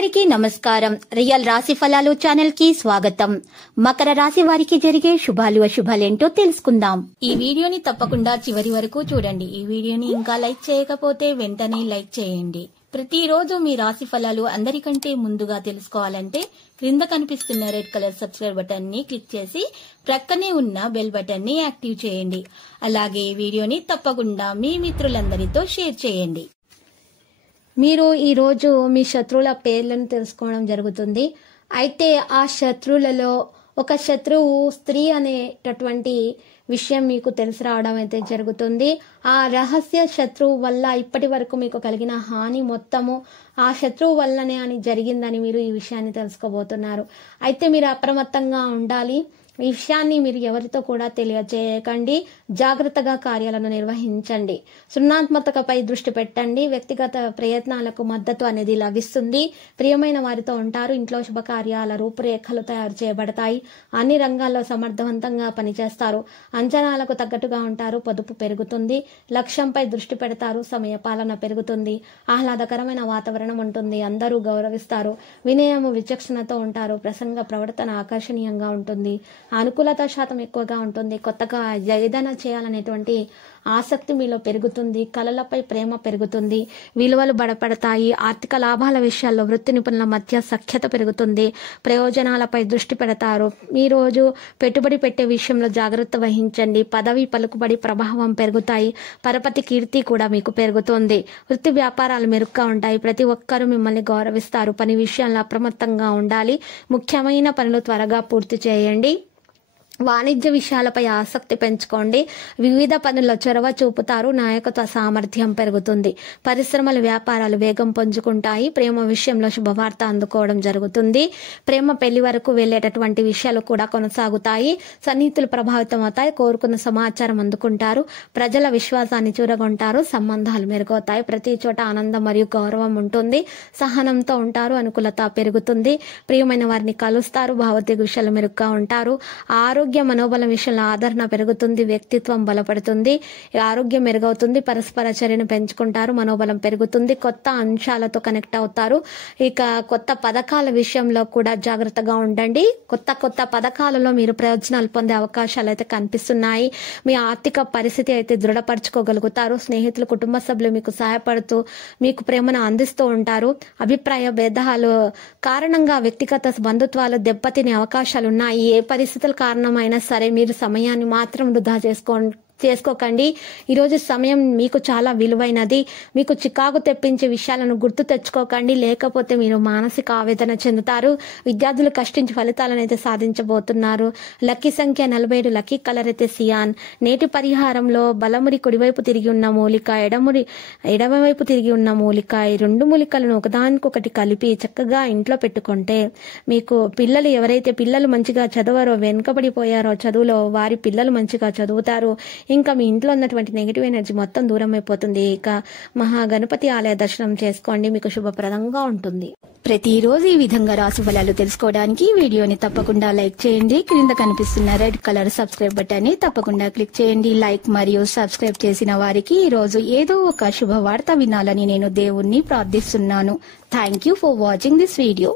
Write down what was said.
అందరికీ నమస్కారం. రియల్ రాశి ఫలాలు ఛానల్ కి స్వాగతం. మకర రాశి వారికి జరిగే శుభాలు అశుభాలేంటో తెలుసుకుందాం. ఈ వీడియోని తప్పకుండా చివరి వరకు చూడండి. ఈ వీడియోని ఇంకా లైక్ చేయకపోతే వెంటనే లైక్ చేయండి. ప్రతిరోజు మీ రాశి ఫలాలు అందరికంటే ముందుగా తెలుసుకోవాలంటే క్రింద కనిపిస్తున్న రెడ్ కలర్ సబ్స్క్రైబ్ బటన్ ని క్లిక్ చేసి ప్రక్కనే ఉన్న బెల్ బటన్ ని యాక్టివ్ చేయండి. అలాగే ఈ వీడియోని తప్పకుండా మీ మిత్రులందరితో షేర్ చేయండి. మీరు ఈరోజు మీ శత్రువుల పేర్లను తెలుసుకోవడం జరుగుతుంది. అయితే ఆ శత్రువులలో ఒక శత్రువు స్త్రీ అనేటటువంటి విషయం మీకు తెలిసి రావడం అయితే జరుగుతుంది. ఆ రహస్య శత్రువు వల్ల ఇప్పటి వరకు మీకు కలిగిన హాని మొత్తము ఆ శత్రువు వల్లనే అని జరిగిందని మీరు ఈ విషయాన్ని తెలుసుకోబోతున్నారు. అయితే మీరు అప్రమత్తంగా ఉండాలి. ఈ విషయాన్ని మీరు ఎవరితో కూడా తెలియజేయకండి. జాగ్రత్తగా కార్యాలను నిర్వహించండి. సృజనాత్మకతపై దృష్టి పెట్టండి. వ్యక్తిగత ప్రయత్నాలకు మద్దతు అనేది లభిస్తుంది. ప్రియమైన వారితో ఉంటారు. ఇంట్లో శుభకార్యాల రూపురేఖలు తయారు చేయబడతాయి. అన్ని రంగాల్లో సమర్థవంతంగా పనిచేస్తారు. అంచనాలకు తగ్గట్టుగా ఉంటారు. పొదుపు పెరుగుతుంది. లక్ష్యంపై దృష్టి పెడతారు. సమయ పాలన పెరుగుతుంది. ఆహ్లాదకరమైన వాతావరణం ఉంటుంది. అందరూ గౌరవిస్తారు. వినయము విచక్షణతో ఉంటారు. ప్రసంగ ప్రవర్తన ఆకర్షణీయంగా ఉంటుంది. అనుకూలత శాతం ఎక్కువగా ఉంటుంది. కొత్తగా ఏదైనా చేయాలనేటువంటి ఆసక్తి మీలో పెరుగుతుంది. కళలపై ప్రేమ పెరుగుతుంది. విలువలు బలపడతాయి. ఆర్థిక లాభాల విషయాల్లో వృత్తి నిపుణుల మధ్య సఖ్యత పెరుగుతుంది. ప్రయోజనాలపై దృష్టి పెడతారు. ఈ రోజు పెట్టుబడి పెట్టే విషయంలో జాగ్రత్త వహించండి. పదవి పలుకుబడి ప్రభావం పెరుగుతాయి. పరపతి కీర్తి కూడా మీకు పెరుగుతుంది. వృత్తి వ్యాపారాలు మెరుగ్గా ఉంటాయి. ప్రతి ఒక్కరూ మిమ్మల్ని గౌరవిస్తారు. పని విషయంలో అప్రమత్తంగా ఉండాలి. ముఖ్యమైన పనులు త్వరగా పూర్తి చేయండి. వాణిజ్య విషయాలపై ఆసక్తి పెంచుకోండి. వివిధ పనుల్లో చొరవ చూపుతారు. నాయకత్వ సామర్థ్యం పెరుగుతుంది. పరిశ్రమలు వ్యాపారాలు వేగం పుంజుకుంటాయి. ప్రేమ విషయంలో శుభవార్త అందుకోవడం జరుగుతుంది. ప్రేమ పెళ్లి వరకు వెళ్లేటటువంటి విషయాలు కూడా కొనసాగుతాయి. సన్నిహితులు ప్రభావితం అవుతాయి. కోరుకున్న సమాచారం అందుకుంటారు. ప్రజల విశ్వాసాన్ని చూరగొంటారు. సంబంధాలు మెరుగవుతాయి. ప్రతి చోట ఆనందం మరియు గౌరవం ఉంటుంది. సహనంతో ఉంటారు. అనుకూలత పెరుగుతుంది. ప్రియమైన వారిని కలుస్తారు. భావోద్వేగ విషయాలు మెరుగ్గా ఉంటారు. ఆరోగ్య మనోబలం విషయంలో ఆదరణ పెరుగుతుంది. వ్యక్తిత్వం బలపడుతుంది. ఆరోగ్యం మెరుగవుతుంది. పరస్పర చర్యను పెంచుకుంటారు. మనోబలం పెరుగుతుంది. కొత్త అంశాలతో కనెక్ట్ అవుతారు. ఇక కొత్త పథకాల విషయంలో కూడా జాగ్రత్తగా ఉండండి. కొత్త పథకాలలో మీరు ప్రయోజనాలు పొందే అవకాశాలు అయితే కనిపిస్తున్నాయి. మీ ఆర్థిక పరిస్థితి అయితే దృఢపరచుకోగలుగుతారు. స్నేహితులు కుటుంబ సభ్యులు మీకు సహాయపడుతూ మీకు ప్రేమను అందిస్తూ ఉంటారు. అభిప్రాయ భేదాలు కారణంగా వ్యక్తిగత బంధుత్వాలు దెబ్బతినే అవకాశాలు ఉన్నాయి. ఏ పరిస్థితుల కారణమైనా సరే మీరు సమయాన్ని మాత్రం వృధా చేసుకోకండి. ఈరోజు సమయం మీకు చాలా విలువైనది. మీకు చికాకు తెప్పించే విషయాలను గుర్తు తెచ్చుకోకండి. లేకపోతే మీరు మానసిక ఆవేదన చెందుతారు. విద్యార్థులు కష్టించి ఫలితాలను అయితే సాధించబోతున్నారు. లక్కీ సంఖ్య 47. లక్కీ కలర్ అయితే సియాన్. నేటి పరిహారంలో బలమురి కుడివైపు తిరిగి ఉన్న మూలిక, ఎడమవైపు తిరిగి ఉన్న మూలిక, ఈ రెండు మూలికలను ఒకదానికొకటి కలిపి చక్కగా ఇంట్లో పెట్టుకుంటే మీకు ఎవరైతే పిల్లలు మంచిగా చదవరో, వెనుకబడిపోయారో చదువులో, వారి పిల్లలు మంచిగా చదువుతారు. ఇంకా మీ ఇంట్లో ఉన్నటువంటి నెగిటివ్ ఎనర్జీ మొత్తం దూరం అయిపోతుంది. ఇక మహాగణపతి ఆలయ దర్శనం చేసుకోండి. మీకు శుభప్రదంగా ఉంటుంది. ప్రతిరోజు ఈ విధంగా రాశి ఫలాలు తెలుసుకోవడానికి వీడియోని తప్పకుండా లైక్ చేయండి. క్రింద కనిపిస్తున్న రెడ్ కలర్ సబ్స్క్రైబ్ బటన్ ని తప్పకుండా క్లిక్ చేయండి. లైక్ మరియు సబ్స్క్రైబ్ చేసిన వారికి ఈ రోజు ఏదో ఒక శుభవార్త వినాలని నేను దేవుణ్ణి ప్రార్థిస్తున్నాను. Thank you for watching this video.